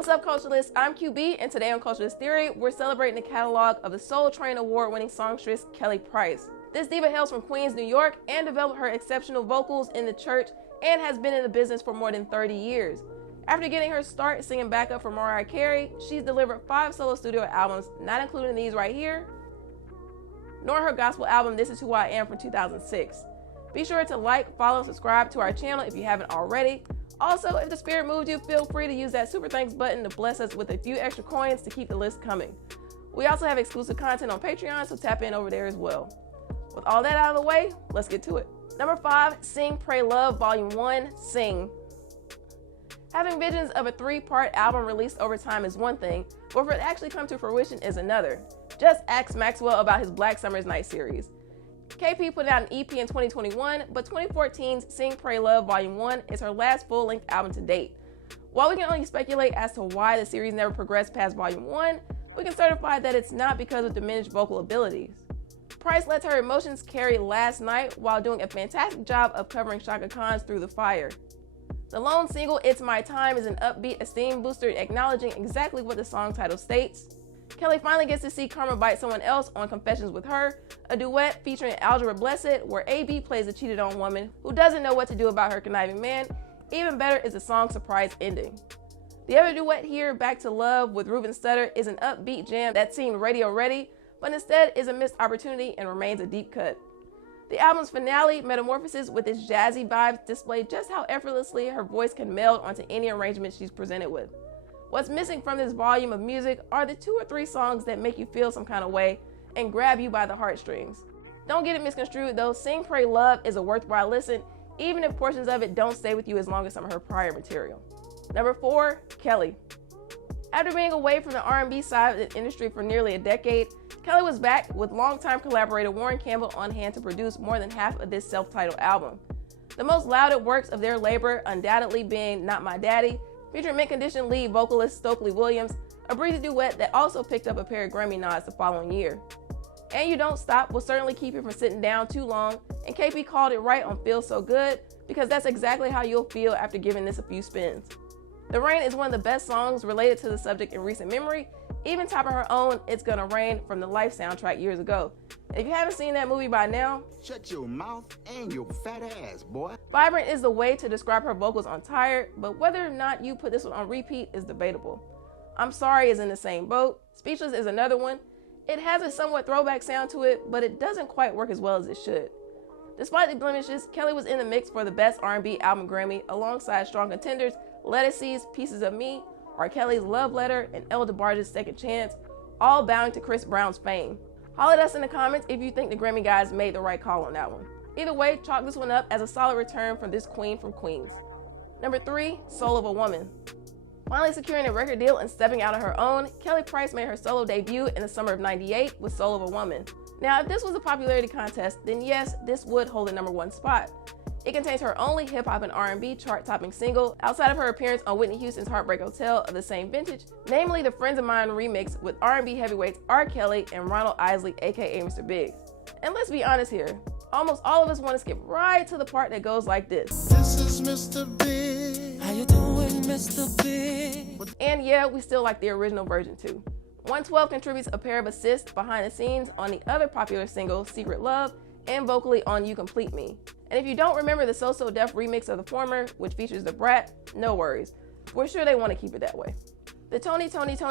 What's up, Culturalists? I'm QB, and today on Culturalist Theory, we're celebrating the catalog of the Soul Train award-winning songstress Kelly Price. This diva hails from Queens, New York, and developed her exceptional vocals in the church and has been in the business for more than 30 years. After getting her start singing backup for Mariah Carey, she's delivered 5 solo studio albums, not including these right here, nor her gospel album This Is Who I Am from 2006. Be sure to like, follow, and subscribe to our channel if you haven't already. Also, if the spirit moved you, feel free to use that super thanks button to bless us with a few extra coins to keep the list coming. We also have exclusive content on Patreon, so tap in over there as well. With all that out of the way, let's get to it. Number 5, Sing, Pray, Love, Volume 1, Sing. Having visions of a 3-part album released over time is one thing, but for it to actually come to fruition is another. Just ask Maxwell about his Black Summer's Night series. KP put out an EP in 2021, but 2014's Sing, Pray, Love Volume 1 is her last full-length album to date. While we can only speculate as to why the series never progressed past Volume 1, we can certify that it's not because of diminished vocal abilities. Price lets her emotions carry Last Night while doing a fantastic job of covering Chaka Khan's Through the Fire. The lone single, It's My Time, is an upbeat esteem booster acknowledging exactly what the song title states. Kelly finally gets to see Karma bite someone else on Confessions with Her, a duet featuring Algebra Blessed where AB plays a cheated on woman who doesn't know what to do about her conniving man. Even better is the song's surprise ending. The other duet here, Back to Love with Ruben Studdard, is an upbeat jam that seemed radio ready, but instead is a missed opportunity and remains a deep cut. The album's finale, Metamorphosis, with its jazzy vibes, display just how effortlessly her voice can meld onto any arrangement she's presented with. What's missing from this volume of music are the 2 or 3 songs that make you feel some kind of way and grab you by the heartstrings. Don't get it misconstrued though, Sing, Pray, Love is a worthwhile listen, even if portions of it don't stay with you as long as some of her prior material. Number 4, Kelly. After being away from the R&B side of the industry for nearly a decade, Kelly was back with longtime collaborator Warren Campbell on hand to produce more than half of this self-titled album. The most lauded works of their labor undoubtedly being Not My Daddy, featuring Mint Condition lead vocalist Stokely Williams, a breezy duet that also picked up a pair of Grammy nods the following year. And You Don't Stop will certainly keep you from sitting down too long, and KP called it right on Feel So Good, because that's exactly how you'll feel after giving this a few spins. The Rain is one of the best songs related to the subject in recent memory, even topping her own It's Gonna Rain from the Life soundtrack years ago. If you haven't seen that movie by now, shut your mouth and your fat ass, boy. Vibrant is the way to describe her vocals on Tired, but whether or not you put this one on repeat is debatable. I'm Sorry is in the same boat. Speechless is another one. It has a somewhat throwback sound to it, but it doesn't quite work as well as it should. Despite the blemishes, Kelly was in the mix for the Best R&B Album Grammy alongside strong contenders Lettuce's Pieces of Me, R. Kelly's Love Letter, and El DeBarge's Second Chance, all bowing to Chris Brown's fame. Holler at us in the comments if you think the Grammy guys made the right call on that one. Either way, chalk this one up as a solid return from this queen from Queens. Number 3, Soul of a Woman. Finally securing a record deal and stepping out on her own, Kelly Price made her solo debut in the summer of '98 with Soul of a Woman. Now, if this was a popularity contest, then yes, this would hold the number 1 spot. It contains her only hip-hop and R&B chart-topping single outside of her appearance on Whitney Houston's Heartbreak Hotel of the same vintage, namely the Friends of Mine remix with R&B heavyweights R. Kelly and Ronald Isley, aka Mr. Biggs. And let's be honest here, almost all of us want to skip right to the part that goes like this. This is Mr. Big. How you doing, Mr. Big? And yeah, we still like the original version too. 112 contributes a pair of assists behind the scenes on the other popular single, Secret Love, and vocally on You Complete Me. And if you don't remember the So So Def remix of the former, which features the Brat, no worries. We're sure they want to keep it that way. The Tony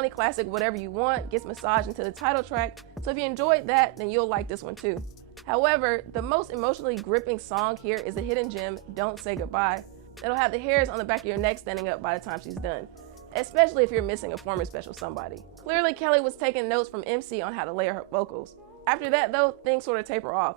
classic Whatever You Want gets massaged into the title track, so if you enjoyed that, then you'll like this one too. However, the most emotionally gripping song here is the hidden gem, Don't Say Goodbye, that'll have the hairs on the back of your neck standing up by the time she's done, especially if you're missing a former special somebody. Clearly, Kelly was taking notes from MC on how to layer her vocals. After that though, things sort of taper off.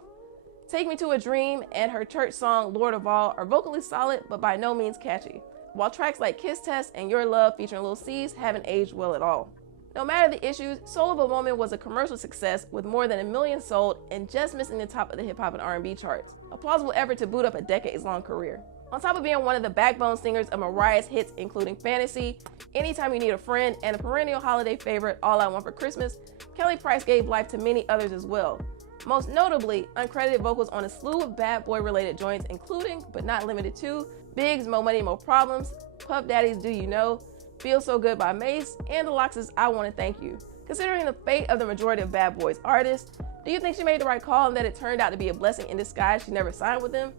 Take Me to a Dream and her church song Lord of All are vocally solid but by no means catchy, while tracks like Kiss Test and Your Love featuring Lil C's haven't aged well at all. No matter the issues, Soul of a Woman was a commercial success with more than 1 million sold and just missing the top of the hip-hop and R&B charts, a plausible effort to boot up a decades-long career. On top of being one of the backbone singers of Mariah's hits including Fantasy, Anytime You Need a Friend, and a perennial holiday favorite All I Want for Christmas, Kelly Price gave life to many others as well. Most notably, uncredited vocals on a slew of Bad Boy related joints including, but not limited to, Biggs' Mo Money Mo Problems, Puff Daddy's Do You Know, Feels So Good by Mace, and Deluxe's I Wanna Thank You. Considering the fate of the majority of Bad Boys artists, do you think she made the right call and that it turned out to be a blessing in disguise she never signed with them?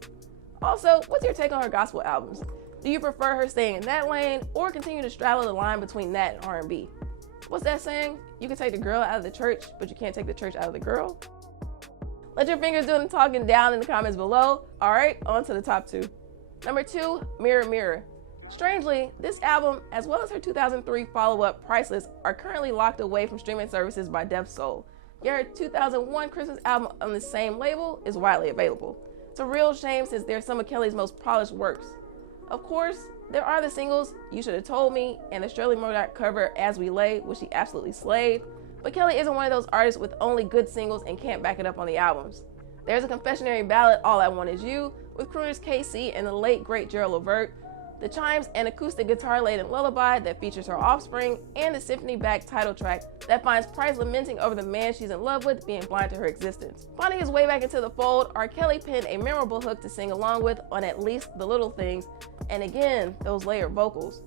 Also, what's your take on her gospel albums? Do you prefer her staying in that lane or continue to straddle the line between that and R&B? What's that saying? You can take the girl out of the church, but you can't take the church out of the girl? Let your fingers do the talking down in the comments below. All right, on to the top 2. Number 2, Mirror Mirror. Strangely, this album, as well as her 2003 follow-up, Priceless, are currently locked away from streaming services by Def Soul. Yet her 2001 Christmas album on the same label is widely available. It's a real shame since they're some of Kelly's most polished works. Of course, there are the singles You Should Have Told Me and the Shirley Murdoch cover As We Lay, which she absolutely slayed, but Kelly isn't one of those artists with only good singles and can't back it up on the albums. There's a confessionary ballad, All I Want Is You, with crooners KC and the late great Gerald Levert, the chimes and acoustic guitar-laden lullaby that features her offspring, and the symphony-backed title track that finds Price lamenting over the man she's in love with being blind to her existence. Finding his way back into the fold, R. Kelly penned a memorable hook to sing along with on At Least the Little Things, and again, those layered vocals.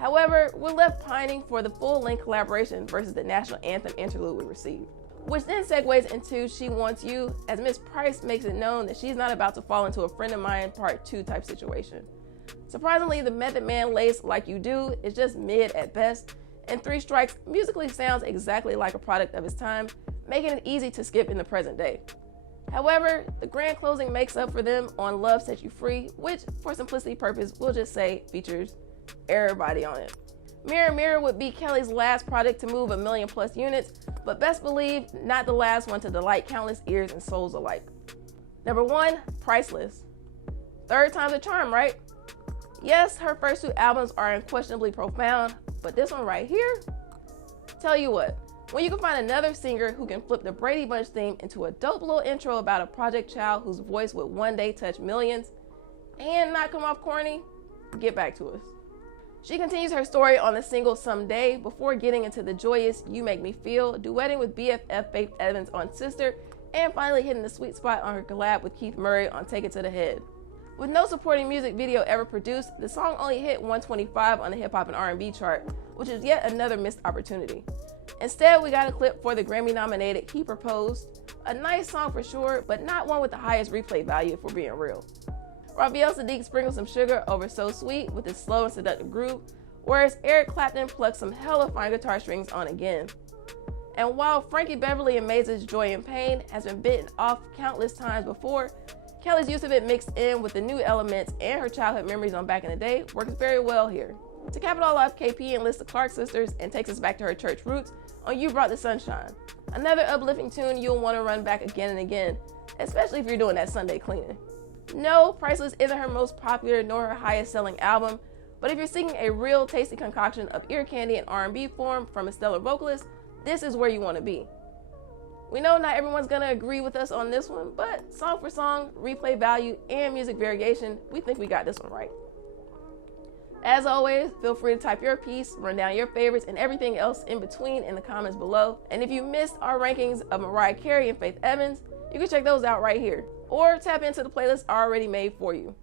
However, we're left pining for the full-length collaboration versus the national anthem interlude we received. Which then segues into She Wants You, as Miss Price makes it known that she's not about to fall into a Friend of Mine Part 2 type situation. Surprisingly, the Method Man lace Like You Do is just mid at best, and Three Strikes musically sounds exactly like a product of its time, making it easy to skip in the present day. However, the grand closing makes up for them on Love Set You Free, which, for simplicity purpose, we'll just say features everybody on it. Mirror Mirror would be Kelly's last project to move 1 million+ units, but best believe not the last one to delight countless ears and souls alike. Number 1, Priceless. Third time's a charm, right? Yes, her first 2 albums are unquestionably profound, but this one right here? Tell you what, when you can find another singer who can flip the Brady Bunch theme into a dope little intro about a project child whose voice would one day touch millions, and not come off corny, get back to us. She continues her story on the single Someday before getting into the joyous You Make Me Feel, duetting with BFF Faith Evans on Sister, and finally hitting the sweet spot on her collab with Keith Murray on Take It to the Head. With no supporting music video ever produced, the song only hit 125 on the hip hop and R&B chart, which is yet another missed opportunity. Instead, we got a clip for the Grammy-nominated He Proposed, a nice song for sure, but not one with the highest replay value if we're being real. Raphael Sadiq sprinkled some sugar over So Sweet with his slow and seductive groove, whereas Eric Clapton plucked some hella fine guitar strings on again. And while Frankie Beverly and Maze's Joy and Pain has been bitten off countless times before, Kelly's use of it mixed in with the new elements and her childhood memories on Back in the Day works very well here. To cap it all off, KP enlists the Clark sisters and takes us back to her church roots on You Brought the Sunshine. Another uplifting tune you'll want to run back again and again, especially if you're doing that Sunday cleaning. No, Priceless isn't her most popular nor her highest selling album, but if you're seeking a real tasty concoction of ear candy and R&B form from a stellar vocalist, this is where you want to be. We know not everyone's gonna agree with us on this one, but song for song, replay value, and music variegation, we think we got this one right. As always, feel free to type your piece, run down your favorites, and everything else in between in the comments below. And if you missed our rankings of Mariah Carey and Faith Evans, you can check those out right here, or tap into the playlist I already made for you.